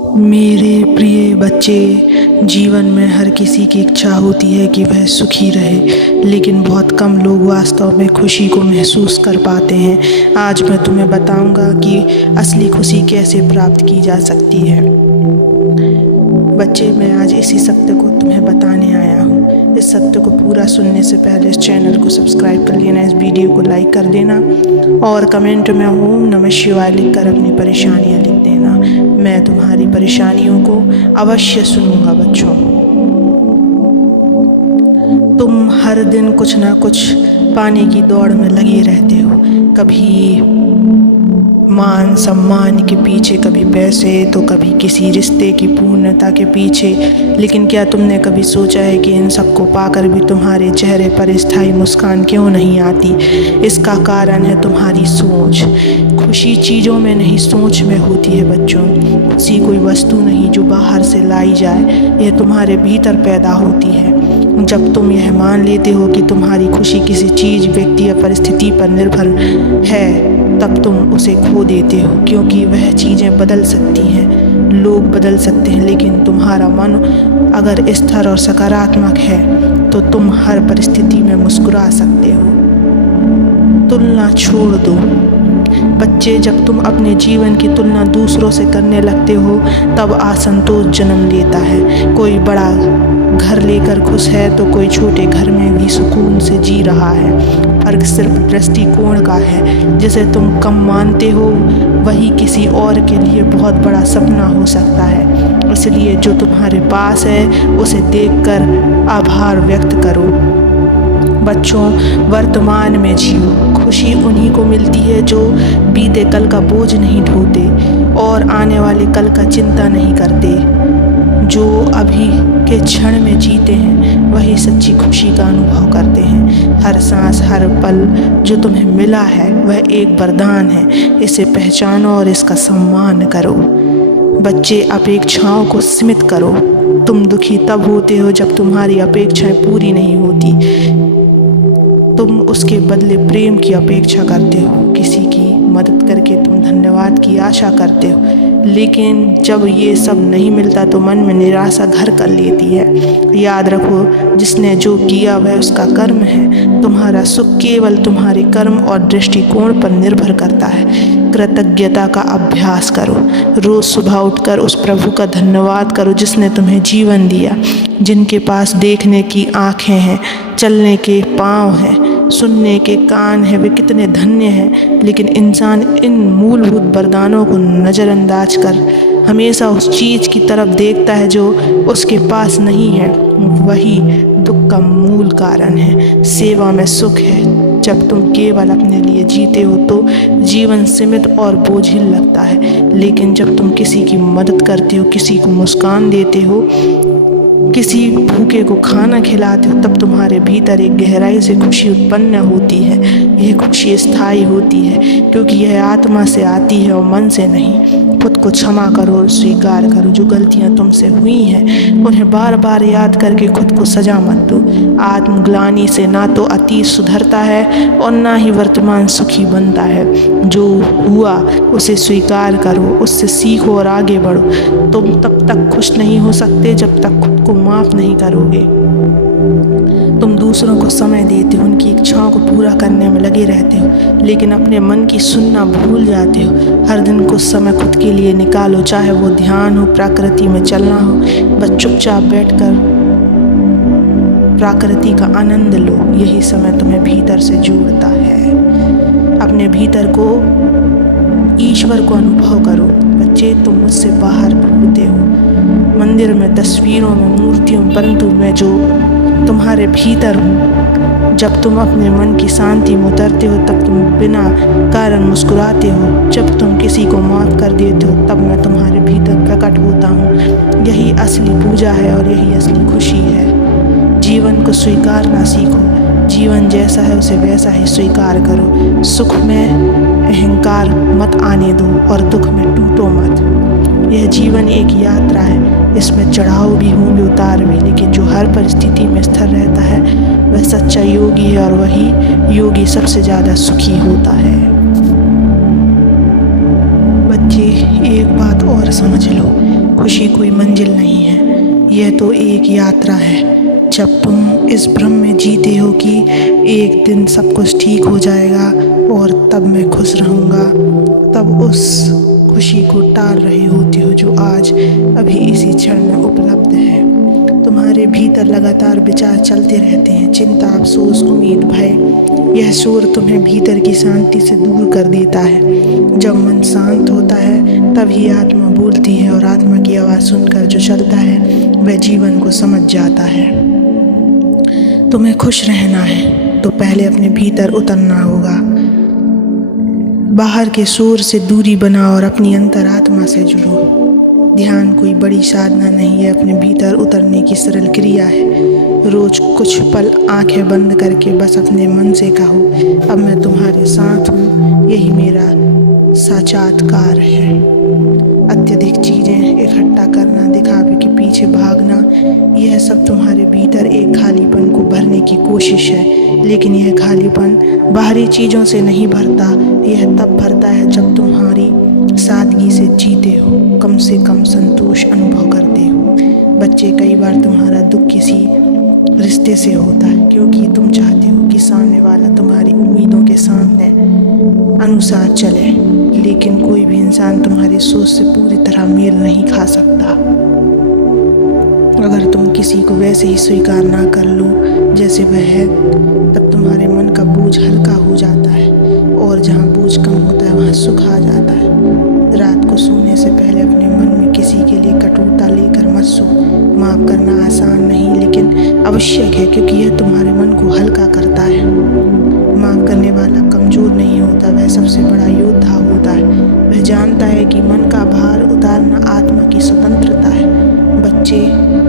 मेरे प्रिय बच्चे, जीवन में हर किसी की इच्छा होती है कि वह सुखी रहे, लेकिन बहुत कम लोग वास्तव में खुशी को महसूस कर पाते हैं। आज मैं तुम्हें बताऊंगा कि असली खुशी कैसे प्राप्त की जा सकती है। बच्चे, मैं आज इसी सत्य को तुम्हें बताने आया हूँ। इस सत्य को पूरा सुनने से पहले इस चैनल को सब्सक्राइब कर लेना, इस वीडियो को लाइक कर देना और कमेंट में ओम नमः शिवाय लिखकर अपनी परेशानियाँ लिख देना। मैं तुम्हारी परेशानियों को अवश्य सुनूंगा। बच्चों, तुम हर दिन कुछ ना कुछ पाने की दौड़ में लगे रहते हो। कभी मान सम्मान के पीछे, कभी पैसे, तो कभी किसी रिश्ते की पूर्णता के पीछे। लेकिन क्या तुमने कभी सोचा है कि इन सबको पाकर भी तुम्हारे चेहरे पर स्थायी मुस्कान क्यों नहीं आती? इसका कारण है तुम्हारी सोच। खुशी चीज़ों में नहीं, सोच में होती है बच्चों। खुशी कोई वस्तु नहीं जो बाहर से लाई जाए, यह तुम्हारे भीतर पैदा होती है। जब तुम यह मान लेते हो कि तुम्हारी खुशी किसी चीज़, व्यक्ति या परिस्थिति पर निर्भर है, तब तुम उसे खो देते हो, क्योंकि वह चीज़ें बदल सकती हैं, लोग बदल सकते हैं, लेकिन तुम्हारा मन अगर स्थिर और सकारात्मक है तो तुम हर परिस्थिति में मुस्कुरा सकते हो। तुलना छोड़ दो। बच्चे, जब तुम अपने जीवन की तुलना दूसरों से करने लगते हो तब असंतोष जन्म लेता है। कोई बड़ा घर लेकर खुश है तो कोई छोटे घर में भी सुकून से जी रहा है। फर्क सिर्फ दृष्टिकोण का है। जिसे तुम कम मानते हो वही किसी और के लिए बहुत बड़ा सपना हो सकता है। इसलिए जो तुम्हारे पास है उसे देखकर आभार व्यक्त करो। बच्चों, वर्तमान में जियो। खुशी उन्हीं को मिलती है जो बीते कल का बोझ नहीं ढोते और आने वाले कल का चिंता नहीं करते। जो अभी के क्षण में जीते हैं वही सच्ची खुशी का अनुभव करते हैं। हर सांस, हर पल जो तुम्हें मिला है वह एक वरदान है। इसे पहचानो और इसका सम्मान करो। बच्चे, अपेक्षाओं को सीमित करो। तुम दुखी तब होते हो जब तुम्हारी अपेक्षाएं पूरी नहीं होती। तुम उसके बदले प्रेम की अपेक्षा करते हो, किसी की मदद करके तुम धन्यवाद की आशा करते हो, लेकिन जब ये सब नहीं मिलता तो मन में निराशा घर कर लेती है। याद रखो, जिसने जो किया वह उसका कर्म है। तुम्हारा सुख केवल तुम्हारे कर्म और दृष्टिकोण पर निर्भर करता है। कृतज्ञता का अभ्यास करो। रोज़ सुबह उठकर उस प्रभु का धन्यवाद करो जिसने तुम्हें जीवन दिया। जिनके पास देखने की आँखें हैं, चलने के पाँव हैं, सुनने के कान हैं, वे कितने धन्य हैं। लेकिन इंसान इन मूलभूत वरदानों को नज़रअंदाज कर हमेशा उस चीज़ की तरफ देखता है जो उसके पास नहीं है। वही दुख का मूल कारण है। सेवा में सुख है। जब तुम केवल अपने लिए जीते हो तो जीवन सीमित और बोझिल लगता है, लेकिन जब तुम किसी की मदद करते हो, किसी को मुस्कान देते हो, किसी भूखे को खाना खिलाते हो, तब तुम्हारे भीतर एक गहराई से खुशी उत्पन्न होती है। यह खुशी स्थायी होती है क्योंकि यह आत्मा से आती है और मन से नहीं। खुद को क्षमा करो और स्वीकार करो। जो गलतियां तुमसे हुई हैं उन्हें बार बार याद करके खुद को सजा मत दो। आत्मग्लानि से ना तो अतीत सुधरता है और ना ही वर्तमान सुखी बनता है। जो हुआ उसे स्वीकार करो, उससे सीखो और आगे बढ़ो। तुम तब तक खुश नहीं हो सकते जब तक खुद को माफ़ नहीं करोगे। तुम दूसरों को समय देते हो, उनकी इच्छाओं को पूरा करने में लगे रहते हो, लेकिन अपने मन की सुनना भूल जाते हो। हर दिन कुछ समय खुद के लिए निकालो, चाहे वो ध्यान हो, प्रकृति में चलना हो। बस चुपचाप बैठकर प्रकृति का आनंद लो। यही समय तुम्हें भीतर से जोड़ता है। अपने भीतर को, ईश्वर को अनुभव करो। बच्चे, तुम मुझसे बाहर घूमते हो, मंदिर में, तस्वीरों में, मूर्तियों में, परंतु मैं जो तुम्हारे भीतर हूँ। जब तुम अपने मन की शांति में उतरते हो तब तुम बिना कारण मुस्कुराते हो। जब तुम किसी को माफ़ कर देते हो तब मैं तुम्हारे भीतर प्रकट होता हूँ। यही असली पूजा है और यही असली खुशी है। जीवन को स्वीकारना सीखो। जीवन जैसा है उसे वैसा ही स्वीकार करो। सुख में अहंकार मत आने दो और दुख में टूटो मत। यह जीवन एक यात्रा है। इसमें चढ़ाव भी होंगे, उतार भी, लेकिन जो हर परिस्थिति में स्थिर रहता है वह सच्चा योगी है और वही योगी सबसे ज़्यादा सुखी होता है। बच्चे, एक बात और समझ लो, खुशी कोई मंजिल नहीं है, यह तो एक यात्रा है। जब तुम इस भ्रम में जीते हो कि एक दिन सब कुछ ठीक हो जाएगा और तब मैं खुश रहूँगा, तब उस खुशी को टाल रहे होते हो जो आज अभी इसी क्षण में उपलब्ध है। तुम्हारे भीतर लगातार विचार चलते रहते हैं, चिंता, अफसोस, उम्मीद, भय। यह शोर तुम्हें भीतर की शांति से दूर कर देता है। जब मन शांत होता है तभी आत्मा बोलती है, और आत्मा की आवाज़ सुनकर जो चलता है वह जीवन को समझ जाता है। तुम्हें खुश रहना है तो पहले अपने भीतर उतरना होगा। बाहर के शोर से दूरी बनाओ और अपनी अंतरात्मा से जुड़ो। ध्यान कोई बड़ी साधना नहीं है, अपने भीतर उतरने की सरल क्रिया है। रोज कुछ पल आंखें बंद करके बस अपने मन से कहो, अब मैं तुम्हारे साथ हूँ, यही मेरा साक्षात्कार है। अत्यधिक चीज़ें इकट्ठा करना, दिखावे के पीछे भागना, यह सब तुम्हारे भीतर एक खालीपन को भरने की कोशिश है। लेकिन यह खालीपन बाहरी चीज़ों से नहीं भरता, यह तब भरता है जब तुम्हारी सादगी से जीते हो, कम से कम संतोष अनुभव करते हो। बच्चे, कई बार तुम्हारा दुख किसी रिश्ते से होता है क्योंकि तुम चाहते हो कि सामने वाला तुम्हारी उम्मीदों के सामने अनुसार चले, लेकिन कोई भी इंसान तुम्हारी सोच से पूरी तरह मेल नहीं खा सकता। अगर तुम किसी को वैसे ही स्वीकार ना कर लो जैसे वह है, तब तुम्हारे मन का बोझ हल्का हो जाता है, और जहाँ बोझ कम होता है वहाँ सुख आ जाता है। रात को सोने से पहले अपने मन में किसी के लिए कटुता लेकर मत सो। माफ़ करना आसान नहीं लेकिन आवश्यक है, क्योंकि यह तुम्हारे मन को हल्का करता है। माफ़ करने वाला कमज़ोर नहीं होता, वह सबसे बड़ा योद्धा होता है। वह जानता है कि मन का भार उतारना आत्मा की स्वतंत्रता है। बच्चे,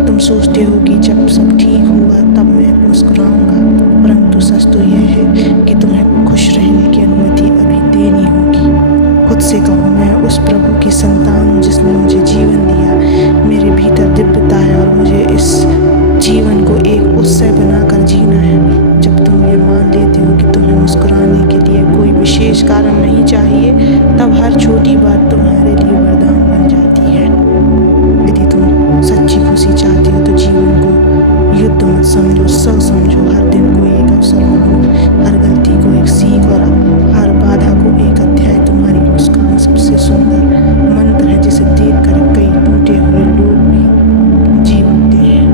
तुम सोचते हो कि जब सब ठीक होगा तब मैं मुस्कुराऊंगा, परंतु सच तो यह है कि तुम्हें खुश रहने की अनुमति अभी देनी होगी। खुद से कहो, मैं उस प्रभु की संतान हूँ जिसने मुझे जीवन दिया। मेरे भीतर दिव्यता है और मुझे इस जीवन को एक उत्सव बनाकर जीना है। जब तुम ये मान लेते हो कि तुम्हें मुस्कुराने के लिए कोई विशेष कारण नहीं चाहिए, तब हर छोटी बात तुम्हारे लिए वरदान बन जाती है। यदि तुम सच्ची खुशी चाहते हो तो जीवन को युद्ध मत समझो, सब समझो। हर दिन को एक अवसर मानो, हर गलती को एक सीख और हर बाधा को एक अध्याय। तुम्हारी मुस्कान सबसे सुंदर मंत्र है जिसे देखकर कई टूटे हुए लोग भी जी उठते हैं।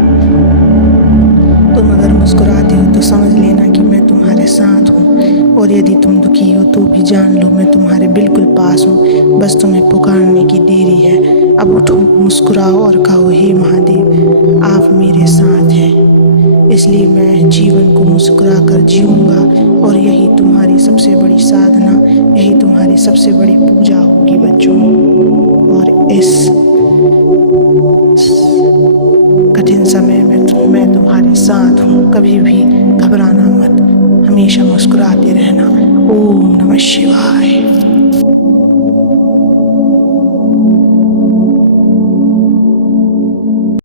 तुम अगर मुस्कुराते हो तो समझ लेना कि मैं तुम्हारे साथ हूँ, और यदि तुम दुखी हो तो भी जान लो मैं तुम्हारे बिल्कुल पास हूँ। बस तुम्हें पुकारने की देरी है। अब उठो, मुस्कुराओ और कहो, हे महादेव, आप मेरे साथ हैं, इसलिए मैं जीवन को मुस्कुरा कर जीऊँगा। और यही तुम्हारी सबसे बड़ी साधना, यही तुम्हारी सबसे बड़ी पूजा होगी बच्चों। और इस कठिन समय में मैं तुम्हारे साथ हूँ, कभी भी घबराना मत, हमेशा मुस्कुराते रहना। ओम नमः शिवाय।